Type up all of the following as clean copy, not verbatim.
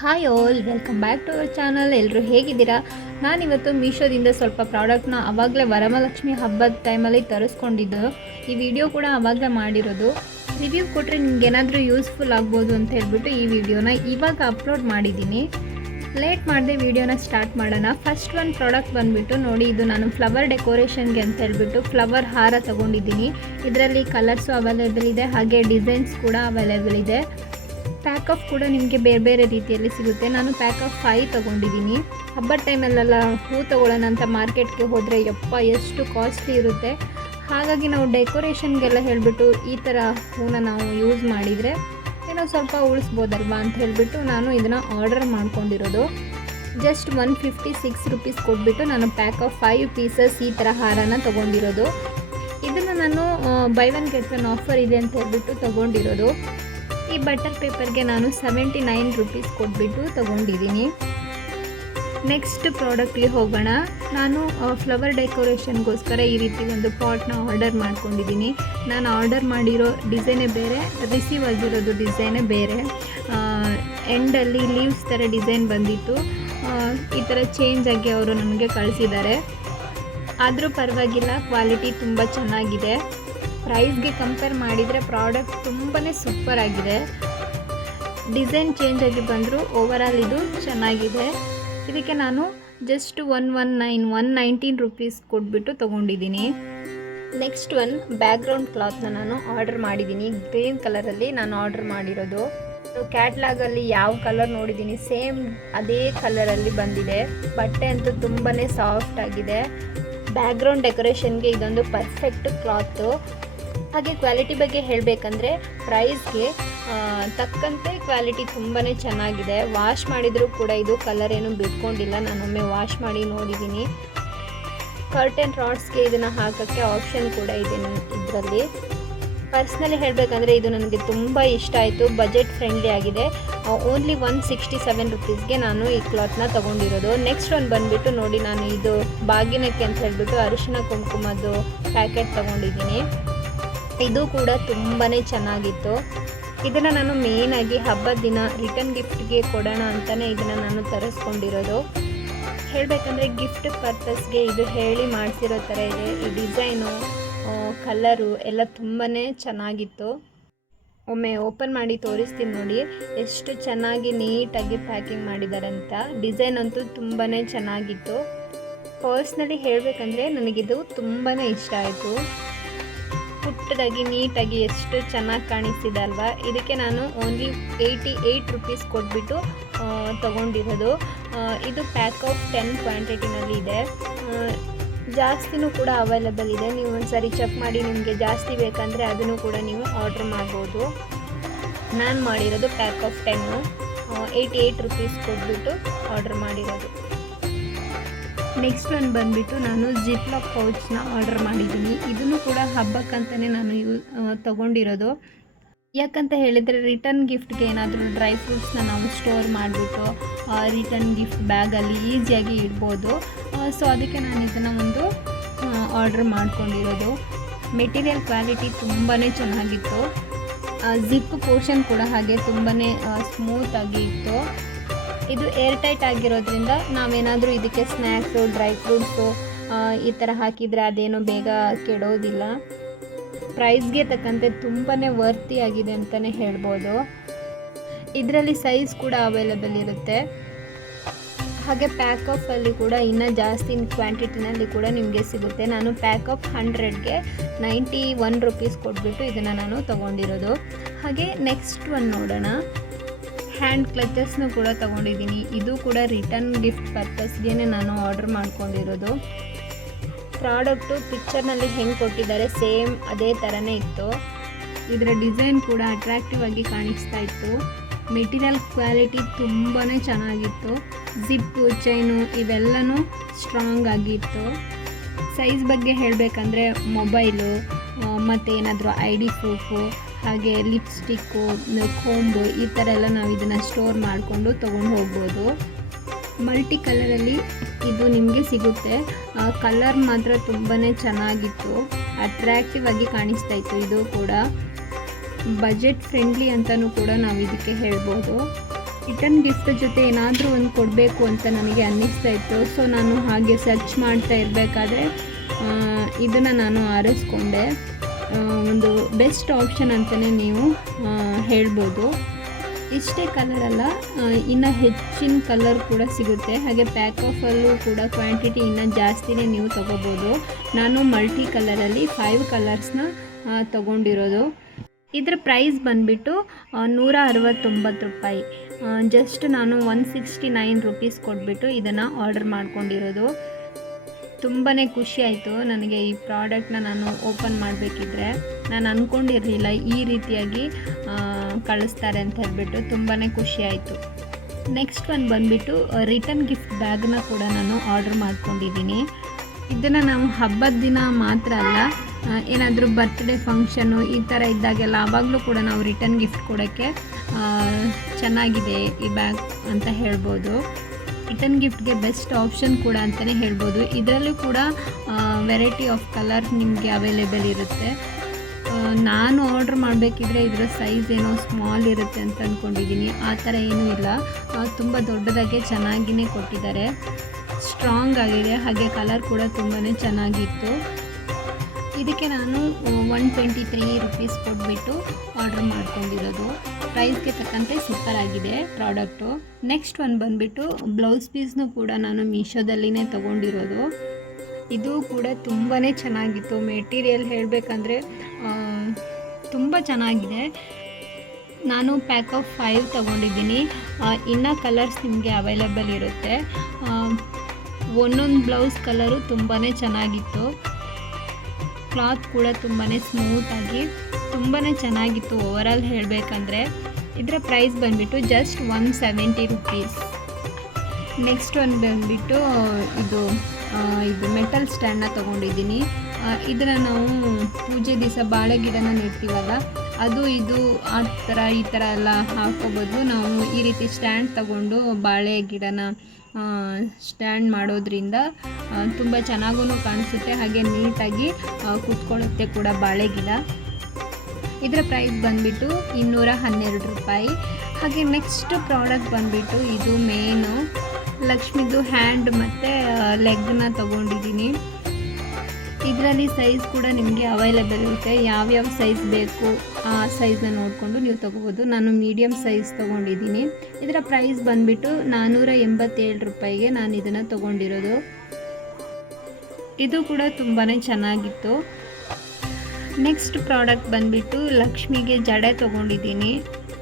Hi all, welcome back to our channel. ಎಲ್ಲರೂ ಹೇಗಿದ್ದೀರಾ? ನಾನಿವತ್ತು ಮೀಶೋದಿಂದ ಸ್ವಲ್ಪ ಪ್ರಾಡಕ್ಟ್ನ ಆವಾಗಲೇ ವರಮಹಾಲಕ್ಷ್ಮಿ ಹಬ್ಬದ ಟೈಮಲ್ಲಿ ತರಿಸ್ಕೊಂಡಿದ್ದು. ಈ ವಿಡಿಯೋ ಕೂಡ ಆವಾಗಲೇ ಮಾಡಿರೋದು. ರಿವ್ಯೂ ಕೊಟ್ಟರೆ ನಿಮ್ಗೇನಾದರೂ ಯೂಸ್ಫುಲ್ ಆಗ್ಬೋದು ಅಂತ ಹೇಳ್ಬಿಟ್ಟು ಈ ವಿಡಿಯೋನ ಇವಾಗ ಅಪ್ಲೋಡ್ ಮಾಡಿದ್ದೀನಿ. ಲೇಟ್ ಮಾಡದೆ ವಿಡಿಯೋನ ಸ್ಟಾರ್ಟ್ ಮಾಡೋಣ. ಫಸ್ಟ್ ಒಂದು ಪ್ರಾಡಕ್ಟ್ ಬಂದುಬಿಟ್ಟು ನೋಡಿ, ಇದು ನಾನು ಫ್ಲವರ್ ಡೆಕೋರೇಷನ್ಗೆ ಅಂತ ಹೇಳ್ಬಿಟ್ಟು ಫ್ಲವರ್ ಹಾರ ತೊಗೊಂಡಿದ್ದೀನಿ. ಇದರಲ್ಲಿ ಕಲರ್ಸು ಅವೈಲೇಬಲ್ ಇದೆ, ಹಾಗೆ ಡಿಸೈನ್ಸ್ ಕೂಡ ಅವೈಲೇಬಲ್ ಇದೆ. ಪ್ಯಾಕ್ ಆಫ್ ಕೂಡ ನಿಮಗೆ ಬೇರೆ ಬೇರೆ ರೀತಿಯಲ್ಲಿ ಸಿಗುತ್ತೆ. ನಾನು ಪ್ಯಾಕ್ ಆಫ್ 5 ತೊಗೊಂಡಿದ್ದೀನಿ. ಹಬ್ಬದ ಟೈಮಲ್ಲೆಲ್ಲ ಹೂ ತೊಗೊಳ್ಳೋಣ ಅಂತ ಮಾರ್ಕೆಟ್ಗೆ ಹೋದರೆ ಎಷ್ಟು ಕಾಸ್ಟ್ಲಿ ಇರುತ್ತೆ. ಹಾಗಾಗಿ ನಾವು ಡೆಕೋರೇಷನ್ಗೆಲ್ಲ ಹೇಳಿಬಿಟ್ಟು ಈ ಥರ ಹೂನ ನಾವು ಯೂಸ್ ಮಾಡಿದರೆ ಏನೋ ಸ್ವಲ್ಪ ಉಳಿಸ್ಬೋದಲ್ವಾ ಅಂತ ಹೇಳಿಬಿಟ್ಟು ನಾನು ಇದನ್ನು ಆರ್ಡರ್ ಮಾಡ್ಕೊಂಡಿರೋದು. ಜಸ್ಟ್ 156 ರುಪೀಸ್ ಕೊಟ್ಬಿಟ್ಟು ನಾನು ಪ್ಯಾಕ್ ಆಫ್ 5 ಪೀಸಸ್ ಈ ಥರ ಹಾರನ ತೊಗೊಂಡಿರೋದು. ಇದನ್ನು ನಾನು by one get one offer ಇದೆ ಅಂತ ಹೇಳ್ಬಿಟ್ಟು ತೊಗೊಂಡಿರೋದು. ಈ ಬಟರ್ ಪೇಪರ್ಗೆ ನಾನು 79 ರುಪೀಸ್ ಕೊಟ್ಬಿಟ್ಟು ತೊಗೊಂಡಿದ್ದೀನಿ. ನೆಕ್ಸ್ಟ್ ಪ್ರಾಡಕ್ಟ್ಗೆ ಹೋಗೋಣ. ನಾನು ಫ್ಲವರ್ ಡೆಕೋರೇಷನ್ಗೋಸ್ಕರ ಈ ರೀತಿ ಒಂದು ಪಾಟ್ನ ಆರ್ಡರ್ ಮಾಡ್ಕೊಂಡಿದ್ದೀನಿ. ನಾನು ಆರ್ಡರ್ ಮಾಡಿರೋ ಡಿಸೈನೇ ಬೇರೆ, ರಿಸೀವ್ ಆಗಿರೋದು ಡಿಸೈನೇ ಬೇರೆ. ಎಂಡಲ್ಲಿ ಲೀವ್ಸ್ ಥರ ಡಿಸೈನ್ ಬಂದಿತ್ತು. ಈ ಥರ ಚೇಂಜ್ ಆಗಿ ಅವರು ನನಗೆ ಕಳಿಸಿದ್ದಾರೆ. ಆದರೂ ಪರವಾಗಿಲ್ಲ, ಕ್ವಾಲಿಟಿ ತುಂಬ ಚೆನ್ನಾಗಿದೆ. ಪ್ರೈಸ್ಗೆ ಕಂಪೇರ್ ಮಾಡಿದರೆ ಪ್ರಾಡಕ್ಟ್ ತುಂಬಾ ಸೂಪರ್ ಆಗಿದೆ. ಡಿಸೈನ್ ಚೇಂಜ್ ಆಗಿ ಬಂದರೂ ಓವರಾಲ್ ಇದು ಚೆನ್ನಾಗಿದೆ. ಇದಕ್ಕೆ ನಾನು ಜಸ್ಟ್ 119 ರುಪೀಸ್ ಕೊಟ್ಬಿಟ್ಟು ತೊಗೊಂಡಿದ್ದೀನಿ. ನೆಕ್ಸ್ಟ್ ಬ್ಯಾಕ್ಗ್ರೌಂಡ್ ಕ್ಲಾತ್ನ ನಾನು ಆರ್ಡರ್ ಮಾಡಿದ್ದೀನಿ. ಗ್ರೀನ್ ಕಲರಲ್ಲಿ ನಾನು ಆರ್ಡರ್ ಮಾಡಿರೋದು. ಕ್ಯಾಟ್ಲಾಗಲ್ಲಿ ಯಾವ ಕಲರ್ ನೋಡಿದ್ದೀನಿ ಸೇಮ್ ಅದೇ ಕಲರಲ್ಲಿ ಬಂದಿದೆ. ಬಟ್ಟೆ ಅಂತೂ ತುಂಬಾ ಸಾಫ್ಟ್ ಆಗಿದೆ. ಬ್ಯಾಕ್ಗ್ರೌಂಡ್ ಡೆಕೋರೇಷನ್ಗೆ ಇದೊಂದು ಪರ್ಫೆಕ್ಟ್ ಕ್ಲಾತು. ಹಾಗೆ ಕ್ವಾಲಿಟಿ ಬಗ್ಗೆ ಹೇಳಬೇಕಂದ್ರೆ ಪ್ರೈಸ್ಗೆ ತಕ್ಕಂತೆ ಕ್ವಾಲಿಟಿ ತುಂಬಾ ಚೆನ್ನಾಗಿದೆ. ವಾಶ್ ಮಾಡಿದರೂ ಕೂಡ ಇದು ಕಲರ್ ಏನು ಬಿಟ್ಕೊಂಡಿಲ್ಲ. ನಾನೊಮ್ಮೆ ವಾಶ್ ಮಾಡಿ ನೋಡಿದ್ದೀನಿ. ಕರ್ಟನ್ ರಾಡ್ಸ್ಗೆ ಇದನ್ನು ಹಾಕೋಕ್ಕೆ ಆಪ್ಷನ್ ಕೂಡ ಇದೆ ಇದರಲ್ಲಿ. ಪರ್ಸ್ನಲಿ ಹೇಳಬೇಕಂದ್ರೆ ಇದು ನನಗೆ ತುಂಬ ಇಷ್ಟ ಆಯಿತು. ಬಜೆಟ್ ಫ್ರೆಂಡ್ಲಿ ಆಗಿದೆ. ಓನ್ಲಿ 167 ರುಪೀಸ್ಗೆ ನಾನು ಈ ಕ್ಲಾತ್ನ ತೊಗೊಂಡಿರೋದು. ನೆಕ್ಸ್ಟ್ ಒಂದು ಬಂದುಬಿಟ್ಟು ನೋಡಿ, ನಾನು ಇದು ಬಾಗಿನಕ್ಕೆ ಅಂತ ಹೇಳ್ಬಿಟ್ಟು ಅರಿಶಿನ ಕುಂಕುಮದ್ದು ಪ್ಯಾಕೆಟ್ ತೊಗೊಂಡಿದ್ದೀನಿ. ಇದು ಕೂಡ ತುಂಬಾ ಚೆನ್ನಾಗಿತ್ತು. ಇದನ್ನು ನಾನು ಮೇಯ್ನಾಗಿ ಹಬ್ಬದ ದಿನ ರಿಟರ್ನ್ ಗಿಫ್ಟ್ಗೆ ಕೊಡೋಣ ಅಂತಲೇ ಇದನ್ನು ನಾನು ತರಿಸ್ಕೊಂಡಿರೋದು. ಹೇಳಬೇಕಂದ್ರೆ ಗಿಫ್ಟ್ ಪರ್ಪಸ್ಗೆ ಇದು ಹೇಳಿ ಮಾಡಿಸಿರೋ ಥರ ಇದೆ. ಈ ಡಿಸೈನು, ಕಲರು ಎಲ್ಲ ತುಂಬಾ ಚೆನ್ನಾಗಿತ್ತು. ಒಮ್ಮೆ ಓಪನ್ ಮಾಡಿ ತೋರಿಸ್ತೀನಿ ನೋಡಿ, ಎಷ್ಟು ಚೆನ್ನಾಗಿ ನೀಟಾಗಿ ಪ್ಯಾಕಿಂಗ್ ಮಾಡಿದ್ದಾರೆ ಅಂತ. ಡಿಸೈನ್ ಅಂತೂ ತುಂಬಾ ಚೆನ್ನಾಗಿತ್ತು. ಪರ್ಸ್ನಲಿ ಹೇಳಬೇಕಂದ್ರೆ ನನಗಿದು ತುಂಬಾ ಇಷ್ಟ ಆಯಿತು. ಪುಟ್ಟದಾಗಿ ನೀಟಾಗಿ ಎಷ್ಟು ಚೆನ್ನಾಗಿ ಕಾಣಿಸ್ತಿದೆ ಅಲ್ವಾ. ಇದಕ್ಕೆ ನಾನು ಓನ್ಲಿ 88 ರುಪೀಸ್ ಕೊಟ್ಬಿಟ್ಟು ತೊಗೊಂಡಿರೋದು. ಇದು ಪ್ಯಾಕ್ ಆಫ್ 10 ಕ್ವಾಂಟಿಟಿನಲ್ಲಿ ಇದೆ. ಜಾಸ್ತಿನೂ ಕೂಡ ಅವೈಲೇಬಲ್ ಇದೆ. ನೀವು ಒಂದು ಸರಿ ಚೆಕ್ ಮಾಡಿ, ನಿಮಗೆ ಜಾಸ್ತಿ ಬೇಕಂದರೆ ಅದನ್ನು ಕೂಡ ನೀವು ಆರ್ಡ್ರ್ ಮಾಡ್ಬೋದು. ನಾನು ಮಾಡಿರೋದು ಪ್ಯಾಕ್ ಆಫ್ 10 88 ರುಪೀಸ್ ಕೊಟ್ಬಿಟ್ಟು ಆರ್ಡ್ರ್ ಮಾಡಿರೋದು. ನೆಕ್ಸ್ಟ್ ಒಂದು ಬಂದುಬಿಟ್ಟು ನಾನು ಜಿಪ್ಲಾಕ್ ಪೌಚ್ನ ಆರ್ಡರ್ ಮಾಡಿದ್ದೀನಿ. ಇದನ್ನು ಕೂಡ ಹಬ್ಬಕ್ಕಂತಲೇ ನಾನು ತೊಗೊಂಡಿರೋದು. ಯಾಕಂತ ಹೇಳಿದರೆ ರಿಟರ್ನ್ ಗಿಫ್ಟ್ಗೆ ಏನಾದರೂ ಡ್ರೈ ಫ್ರೂಟ್ಸ್ನ ನಾವು ಸ್ಟೋರ್ ಮಾಡಿಬಿಟ್ಟು ರಿಟರ್ನ್ ಗಿಫ್ಟ್ ಬ್ಯಾಗಲ್ಲಿ ಈಸಿಯಾಗಿ ಇಡ್ಬೋದು. ಸೊ ಅದಕ್ಕೆ ನಾನು ಇದನ್ನು ಒಂದು ಆರ್ಡರ್ ಮಾಡ್ಕೊಂಡಿರೋದು. ಮೆಟೀರಿಯಲ್ ಕ್ವಾಲಿಟಿ ತುಂಬಾ ಚೆನ್ನಾಗಿತ್ತು. ಜಿಪ್ ಪೋರ್ಷನ್ ಕೂಡ ಹಾಗೆ ತುಂಬಾ ಸ್ಮೂತಾಗಿ ಇತ್ತು. ಇದು ಏರ್ ಟೈಟ್ ಆಗಿರೋದ್ರಿಂದ ನಾವೇನಾದರೂ ಇದಕ್ಕೆ ಸ್ನ್ಯಾಕ್ಸು, ಡ್ರೈ ಫ್ರೂಟ್ಸು ಈ ಥರ ಹಾಕಿದರೆ ಅದೇನೋ ಬೇಗ ಕೆಡೋದಿಲ್ಲ. ಪ್ರೈಸ್ಗೆ ತಕ್ಕಂತೆ ತುಂಬಾ ವರ್ತಿ ಆಗಿದೆ ಅಂತಲೇ ಹೇಳ್ಬೋದು. ಇದರಲ್ಲಿ ಸೈಜ್ ಕೂಡ ಅವೈಲೇಬಲ್ ಇರುತ್ತೆ. ಹಾಗೆ ಪ್ಯಾಕ್ ಆಫಲ್ಲಿ ಕೂಡ ಇನ್ನೂ ಜಾಸ್ತಿ ಕ್ವಾಂಟಿಟಿನಲ್ಲಿ ಕೂಡ ನಿಮಗೆ ಸಿಗುತ್ತೆ. ನಾನು ಪ್ಯಾಕ್ ಆಫ್ 100ಗೆ 91 ರುಪೀಸ್ ಕೊಟ್ಬಿಟ್ಟು ಇದನ್ನು ನಾನು ತೊಗೊಂಡಿರೋದು. ಹಾಗೆ ನೆಕ್ಸ್ಟ್ ಒಂದು ನೋಡೋಣ. ಹ್ಯಾಂಡ್ ಕ್ಲಚಸ್ನು ಕೂಡ ತೊಗೊಂಡಿದ್ದೀನಿ. ಇದು ಕೂಡ ರಿಟರ್ನ್ ಗಿಫ್ಟ್ ಪರ್ಪಸ್ಗೆ ನಾನು ಆರ್ಡರ್ ಮಾಡ್ಕೊಂಡಿರೋದು. ಪ್ರಾಡಕ್ಟು ಪಿಕ್ಚರ್ನಲ್ಲಿ ಹೆಂಗೆ ಕೊಟ್ಟಿದ್ದಾರೆ ಸೇಮ್ ಅದೇ ಥರನೇ ಇತ್ತು. ಇದರ ಡಿಸೈನ್ ಕೂಡ ಅಟ್ರಾಕ್ಟಿವ್ ಆಗಿ ಕಾಣಿಸ್ತಾ ಇತ್ತು. ಮೆಟೀರಿಯಲ್ ಕ್ವಾಲಿಟಿ ತುಂಬಾ ಚೆನ್ನಾಗಿತ್ತು. ಜಿಪ್ಪು, ಚೈನು ಇವೆಲ್ಲನೂ ಸ್ಟ್ರಾಂಗ್ ಆಗಿತ್ತು. ಸೈಜ್ ಬಗ್ಗೆ ಹೇಳಬೇಕಂದ್ರೆ ಮೊಬೈಲು ಮತ್ತು ಏನಾದರೂ ID ಪ್ರೂಫು, ಹಾಗೆ ಲಿಪ್ಸ್ಟಿಕ್ಕು, ಕೋಂಬು ಈ ಥರ ಎಲ್ಲ ನಾವು ಇದನ್ನು ಸ್ಟೋರ್ ಮಾಡಿಕೊಂಡು ತೊಗೊಂಡು ಹೋಗ್ಬೋದು. ಮಲ್ಟಿ ಕಲರಲ್ಲಿ ಇದು ನಿಮಗೆ ಸಿಗುತ್ತೆ. ಕಲರ್ ಮಾತ್ರ ತುಂಬಾ ಚೆನ್ನಾಗಿತ್ತು. ಅಟ್ರಾಕ್ಟಿವ್ ಆಗಿ ಕಾಣಿಸ್ತಾ ಇತ್ತು. ಇದು ಕೂಡ ಬಜೆಟ್ ಫ್ರೆಂಡ್ಲಿ ಅಂತಲೂ ಕೂಡ ನಾವು ಇದಕ್ಕೆ ಹೇಳ್ಬೋದು. ರಿಟರ್ನ್ ಗಿಫ್ಟ್ ಜೊತೆ ಏನಾದರೂ ಒಂದು ಕೊಡಬೇಕು ಅಂತ ನನಗೆ ಅನ್ನಿಸ್ತಾ ಇತ್ತು. ಸೊ ನಾನು ಹಾಗೆ ಸರ್ಚ್ ಮಾಡ್ತಾ ಇರಬೇಕಾದ್ರೆ ಇದನ್ನು ನಾನು ಆರಿಸ್ಕೊಂಡೆ. ಒಂದು ಬೆಸ್ಟ್ ಆಪ್ಷನ್ ಅಂತಲೇ ನೀವು ಹೇಳ್ಬೋದು. ಇಷ್ಟೇ ಕಲರಲ್ಲ, ಇನ್ನು ಹೆಚ್ಚಿನ ಕಲರ್ ಕೂಡ ಸಿಗುತ್ತೆ. ಹಾಗೆ ಪ್ಯಾಕ್ ಆಫಲ್ಲೂ ಕೂಡ ಕ್ವಾಂಟಿಟಿ ಇನ್ನೂ ಜಾಸ್ತಿನೇ ನೀವು ತೊಗೋಬೋದು. ನಾನು ಮಲ್ಟಿ ಕಲರಲ್ಲಿ 5 ಕಲರ್ಸ್ನ ತೊಗೊಂಡಿರೋದು. ಇದರ ಪ್ರೈಸ್ ಬಂದುಬಿಟ್ಟು 169 ರೂಪಾಯಿ. ಜಸ್ಟ್ ನಾನು 169 ರುಪೀಸ್ ಕೊಟ್ಬಿಟ್ಟು ಇದನ್ನು ಆರ್ಡರ್ ಮಾಡ್ಕೊಂಡಿರೋದು. ತುಂಬಾ ಖುಷಿ ಆಯಿತು ನನಗೆ ಈ ಪ್ರಾಡಕ್ಟ್ನ ನಾನು ಓಪನ್ ಮಾಡಬೇಕಿದ್ರೆ. ನಾನು ಅಂದ್ಕೊಂಡಿರಲಿಲ್ಲ ಈ ರೀತಿಯಾಗಿ ಕಳಿಸ್ತಾರೆ ಅಂತ ಹೇಳ್ಬಿಟ್ಟು. ತುಂಬಾ ಖುಷಿ ಆಯಿತು. ನೆಕ್ಸ್ಟ್ ಒಂದು ಬಂದುಬಿಟ್ಟು ರಿಟರ್ನ್ ಗಿಫ್ಟ್ ಬ್ಯಾಗ್ನ ಕೂಡ ನಾನು ಆರ್ಡರ್ ಮಾಡ್ಕೊಂಡಿದ್ದೀನಿ. ಇದನ್ನು ನಾವು ಹಬ್ಬದ ದಿನ ಮಾತ್ರ ಅಲ್ಲ, ಏನಾದರೂ ಬರ್ತ್ಡೇ ಫಂಕ್ಷನು ಈ ಥರ ಇದ್ದಾಗೆಲ್ಲ ಆವಾಗಲೂ ಕೂಡ ನಾವು ರಿಟರ್ನ್ ಗಿಫ್ಟ್ ಕೊಡೋಕ್ಕೆ ಚೆನ್ನಾಗಿದೆ ಈ ಬ್ಯಾಗ್ ಅಂತ ಹೇಳ್ಬೋದು. ರಿಟರ್ನ್ ಗಿಫ್ಟ್ಗೆ ಬೆಸ್ಟ್ ಆಪ್ಷನ್ ಕೂಡ ಅಂತಲೇ ಹೇಳ್ಬೋದು. ಇದರಲ್ಲೂ ಕೂಡ ವೆರೈಟಿ ಆಫ್ ಕಲರ್ ನಿಮಗೆ ಅವೈಲೇಬಲ್ ಇರುತ್ತೆ. ನಾನು ಆರ್ಡ್ರ್ ಮಾಡಬೇಕಿದ್ರೆ ಇದರ ಸೈಜ್ ಏನೋ ಸ್ಮಾಲ್ ಇರುತ್ತೆ ಅಂತ ಅಂದ್ಕೊಂಡಿದ್ದೀನಿ. ಆ ಥರ ಏನೂ ಇಲ್ಲ, ತುಂಬ ದೊಡ್ಡದಾಗೆ ಚೆನ್ನಾಗಿಯೇ ಕೊಟ್ಟಿದ್ದಾರೆ. ಸ್ಟ್ರಾಂಗ್ ಆಗಿದೆ, ಹಾಗೆ ಕಲರ್ ಕೂಡ ತುಂಬಾ ಚೆನ್ನಾಗಿತ್ತು. ಇದಕ್ಕೆ ನಾನು 123 ರುಪೀಸ್ ಕೊಟ್ಬಿಟ್ಟು ಆರ್ಡ್ರ್ ಮಾಡ್ಕೊಂಡಿರೋದು. ಪ್ರೈಸ್ಗೆ ತಕ್ಕಂತೆ ಸೂಪರ್ ಆಗಿದೆ ಪ್ರಾಡಕ್ಟು. ನೆಕ್ಸ್ಟ್ ಒಂದು ಬಂದುಬಿಟ್ಟು ಬ್ಲೌಸ್ ಪೀಸ್ನೂ ಕೂಡ ನಾನು ಮೀಶೋದಲ್ಲಿನೇ ತೊಗೊಂಡಿರೋದು. ಇದು ಕೂಡ ತುಂಬಾ ಚೆನ್ನಾಗಿತ್ತು. ಮೆಟೀರಿಯಲ್ ಹೇಳಬೇಕಂದ್ರೆ ತುಂಬ ಚೆನ್ನಾಗಿದೆ. ನಾನು ಪ್ಯಾಕ್ ಆಫ್ 5 ತೊಗೊಂಡಿದ್ದೀನಿ. ಇನ್ನೂ ಕಲರ್ಸ್ ನಿಮಗೆ ಅವೈಲೇಬಲ್ ಇರುತ್ತೆ. ಒಂದೊಂದು ಬ್ಲೌಸ್ ಕಲರು ತುಂಬಾ ಚೆನ್ನಾಗಿತ್ತು. ಕ್ಲಾತ್ ಕೂಡ ತುಂಬಾ ಸ್ಮೂತಾಗಿ ತುಂಬಾ ಚೆನ್ನಾಗಿತ್ತು. ಓವರಾಲ್ ಹೇಳಬೇಕಂದ್ರೆ ಇದರ ಪ್ರೈಸ್ ಬಂದುಬಿಟ್ಟು ಜಸ್ಟ್ 170 ರುಪೀಸ್. ನೆಕ್ಸ್ಟ್ ಒಂದು ಬಂದುಬಿಟ್ಟು ಇದು ಮೆಟಲ್ ಸ್ಟ್ಯಾಂಡನ್ನ ತೊಗೊಂಡಿದ್ದೀನಿ. ಇದನ್ನು ನಾವು ಪೂಜೆ ದಿವಸ ಬಾಳೆ ಗಿಡನ ನೆಡ್ತೀವಲ್ಲ, ಅದು ಇದು ಆ ಥರ ಈ ಥರ ಎಲ್ಲ ಹಾಕೋಬೋದು. ನಾವು ಈ ರೀತಿ ಸ್ಟ್ಯಾಂಡ್ ತಗೊಂಡು ಬಾಳೆ ಗಿಡನ ಸ್ಟ್ಯಾಂಡ್ ಮಾಡೋದ್ರಿಂದ ತುಂಬ ಚೆನ್ನಾಗೂ ಕಾಣಿಸುತ್ತೆ, ಹಾಗೆ ನೀಟಾಗಿ ಕೂತ್ಕೊಳ್ಳುತ್ತೆ ಕೂಡ ಬಾಳೆ ಗಿಡ. ಇದರ ಪ್ರೈಸ್ ಬಂದುಬಿಟ್ಟು 212 ರೂಪಾಯಿ. ಹಾಗೆ ನೆಕ್ಸ್ಟ್ ಪ್ರಾಡಕ್ಟ್ ಬಂದುಬಿಟ್ಟು ಇದು ಮೇನು ಲಕ್ಷ್ಮಿದು ಹ್ಯಾಂಡ್ ಮತ್ತು ಲೆಗ್ನ ತೊಗೊಂಡಿದ್ದೀನಿ. ಇದರಲ್ಲಿ ಸೈಜ್ ಕೂಡ ನಿಮಗೆ ಅವೈಲೇಬಲ್ ಇರುತ್ತೆ. ಯಾವ್ಯಾವ ಸೈಜ್ ಬೇಕು ಆ ಸೈಜ್ನ ನೋಡಿಕೊಂಡು ನೀವು ತೊಗೋಬೋದು. ನಾನು ಮೀಡಿಯಮ್ ಸೈಜ್ ತೊಗೊಂಡಿದ್ದೀನಿ. ಇದರ ಪ್ರೈಸ್ ಬಂದುಬಿಟ್ಟು 487 ರೂಪಾಯಿಗೆ ನಾನು ಇದನ್ನು ತೊಗೊಂಡಿರೋದು. ಇದು ಕೂಡ ತುಂಬಾ ಚೆನ್ನಾಗಿತ್ತು. ನೆಕ್ಸ್ಟ್ ಪ್ರಾಡಕ್ಟ್ ಬಂದುಬಿಟ್ಟು ಲಕ್ಷ್ಮಿಗೆ ಜಡೆ ತೊಗೊಂಡಿದ್ದೀನಿ.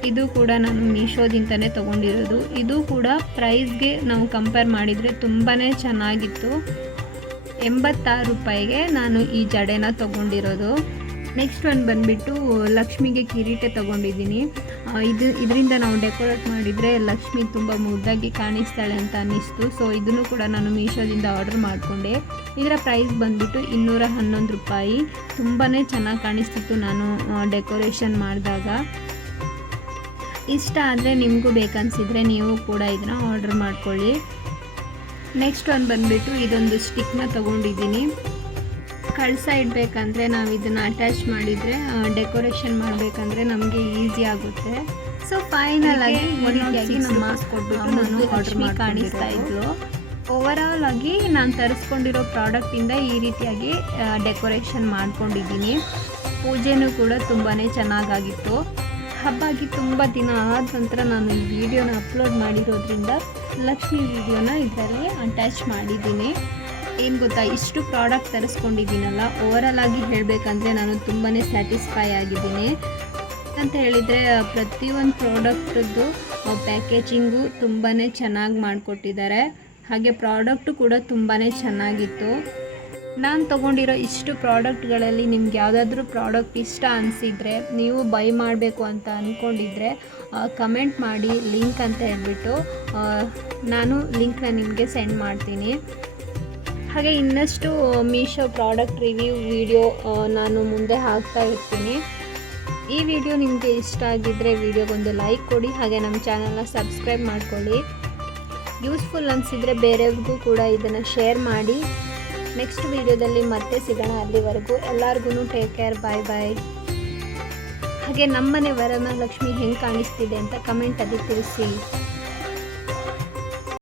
ಇದು ಕೂಡ ನಾನು ಮೀಶೋದಿಂದನೇ ತೊಗೊಂಡಿರೋದು. ಇದು ಕೂಡ ಪ್ರೈಸ್ಗೆ ನಾವು ಕಂಪೇರ್ ಮಾಡಿದರೆ ತುಂಬಾ ಚೆನ್ನಾಗಿತ್ತು. 86 ರೂಪಾಯಿಗೆ ನಾನು ಈ ಜಡೆನ ತೊಗೊಂಡಿರೋದು. ನೆಕ್ಸ್ಟ್ ಒಂದು ಬಂದುಬಿಟ್ಟು ಲಕ್ಷ್ಮಿಗೆ ಕಿರೀಟೆ ತೊಗೊಂಡಿದ್ದೀನಿ. ಇದರಿಂದ ನಾವು ಡೆಕೋರೇಟ್ ಮಾಡಿದರೆ ಲಕ್ಷ್ಮಿ ತುಂಬ ಮುದ್ದಾಗಿ ಕಾಣಿಸ್ತಾಳೆ ಅಂತ ಅನ್ನಿಸ್ತು. ಸೊ ಇದನ್ನು ಕೂಡ ನಾನು ಮೀಶೋದಿಂದ ಆರ್ಡರ್ ಮಾಡಿಕೊಂಡೆ. ಇದರ ಪ್ರೈಸ್ ಬಂದುಬಿಟ್ಟು 211 ರೂಪಾಯಿ. ತುಂಬಾ ಚೆನ್ನಾಗಿ ಕಾಣಿಸ್ತಿತ್ತು ನಾನು ಡೆಕೋರೇಷನ್ ಮಾಡಿದಾಗ. ಇಷ್ಟ ಆದರೆ ನಿಮಗೂ ಬೇಕನ್ಸಿದ್ರೆ ನೀವು ಕೂಡ ಇದನ್ನು ಆರ್ಡರ್ ಮಾಡ್ಕೊಳ್ಳಿ. ನೆಕ್ಸ್ಟ್ ಒಂದು ಬಂದುಬಿಟ್ಟು ಇದೊಂದು ಸ್ಟಿಕ್ನ ತೊಗೊಂಡಿದ್ದೀನಿ. ಕಳಸ ಇಡಬೇಕಂದ್ರೆ ನಾವು ಇದನ್ನು ಅಟ್ಯಾಚ್ ಮಾಡಿದರೆ ಡೆಕೋರೇಷನ್ ಮಾಡಬೇಕಂದ್ರೆ ನಮಗೆ ಈಸಿ ಆಗುತ್ತೆ. ಸೊ ಫೈನಲ್ ಆಗಿ ನಮ್ಮ ಮಾಸ್ಕ್ ಕೊಟ್ಬಿಟ್ಟು ನಾನು ಆರ್ಡರ್ ಮಾಡಿ ಕಾಣಿಸ್ತಾ ಇದ್ಲು. ಓವರಾಲ್ ಆಗಿ ನಾನು ತರಿಸ್ಕೊಂಡಿರೋ ಪ್ರಾಡಕ್ಟಿಂದ ಈ ರೀತಿಯಾಗಿ ಡೆಕೋರೇಷನ್ ಮಾಡ್ಕೊಂಡಿದ್ದೀನಿ. ಪೂಜೆನೂ ಕೂಡ ತುಂಬಾ ಚೆನ್ನಾಗಾಗಿತ್ತು. ಹಬ್ಬಾಗಿ ತುಂಬ ದಿನ ಆದ ನಂತರ ನಾನು ಈ ವಿಡಿಯೋನ ಅಪ್ಲೋಡ್ ಮಾಡಿರೋದ್ರಿಂದ ಲಕ್ಷ್ಮಿ ವಿಡಿಯೋನ ಇದರಲ್ಲಿ ಅಟ್ಯಾಚ್ ಮಾಡಿದ್ದೀನಿ. ಏನು ಗೊತ್ತಾ, ಇಷ್ಟು ಪ್ರಾಡಕ್ಟ್ ತರಿಸ್ಕೊಂಡಿದ್ದೀನಲ್ಲ, ಓವರಾಲ್ ಆಗಿ ಹೇಳಬೇಕಂದ್ರೆ ನಾನು ತುಂಬಾ ಸ್ಯಾಟಿಸ್ಫೈ ಆಗಿದ್ದೀನಿ. ಅಂತ ಹೇಳಿದರೆ ಪ್ರತಿಯೊಂದು ಪ್ರಾಡಕ್ಟದ್ದು ಪ್ಯಾಕೇಜಿಂಗು ತುಂಬಾ ಚೆನ್ನಾಗಿ ಮಾಡಿಕೊಟ್ಟಿದ್ದಾರೆ. ಹಾಗೆ ಪ್ರಾಡಕ್ಟು ಕೂಡ ತುಂಬಾ ಚೆನ್ನಾಗಿತ್ತು. ನಾನು ತೊಗೊಂಡಿರೋ ಇಷ್ಟು ಪ್ರಾಡಕ್ಟ್ಗಳಲ್ಲಿ ನಿಮ್ಗೆ ಯಾವುದಾದ್ರೂ ಪ್ರಾಡಕ್ಟ್ ಇಷ್ಟ ಅನಿಸಿದರೆ, ನೀವು ಬೈ ಮಾಡಬೇಕು ಅಂತ ಅಂದ್ಕೊಂಡಿದ್ರೆ ಕಮೆಂಟ್ ಮಾಡಿ ಲಿಂಕ್ ಅಂತ ಹೇಳ್ಬಿಟ್ಟು ನಾನು ಲಿಂಕ್ನ ನಿಮಗೆ ಸೆಂಡ್ ಮಾಡ್ತೀನಿ. ಹಾಗೆ ಇನ್ನಷ್ಟು ಮೀಶೋ ಪ್ರಾಡಕ್ಟ್ ರಿವ್ಯೂ ವಿಡಿಯೋ ನಾನು ಮುಂದೆ ಹಾಕ್ತಾ ಇರ್ತೀನಿ. ಈ ವಿಡಿಯೋ ನಿಮಗೆ ಇಷ್ಟ ಆಗಿದ್ದರೆ ವಿಡಿಯೋಗೊಂದು ಲೈಕ್ ಕೊಡಿ. ಹಾಗೆ ನಮ್ಮ ಚಾನಲ್ನ ಸಬ್ಸ್ಕ್ರೈಬ್ ಮಾಡ್ಕೊಳ್ಳಿ. ಯೂಸ್ಫುಲ್ ಅನಿಸಿದರೆ ಬೇರೆಯವ್ರಿಗೂ ಕೂಡ ಇದನ್ನು ಶೇರ್ ಮಾಡಿ. ನೆಕ್ಸ್ಟ್ ವಿಡಿಯೋದಲ್ಲಿ ಮತ್ತೆ ಸಿಗೋಣ. ಅಲ್ಲಿವರೆಗೂ ಎಲ್ಲರಿಗೂ ಟೇಕ್ ಕೇರ್. ಬಾಯ್ ಬಾಯ್. ಹಾಗೆ ನಮ್ಮನೆ ವರಮಹಾಲಕ್ಷ್ಮಿ ಹೆಂಗೆ ಕಾಣಿಸ್ತಿದೆ ಅಂತ ಕಮೆಂಟಲ್ಲಿ ತಿಳಿಸಿ.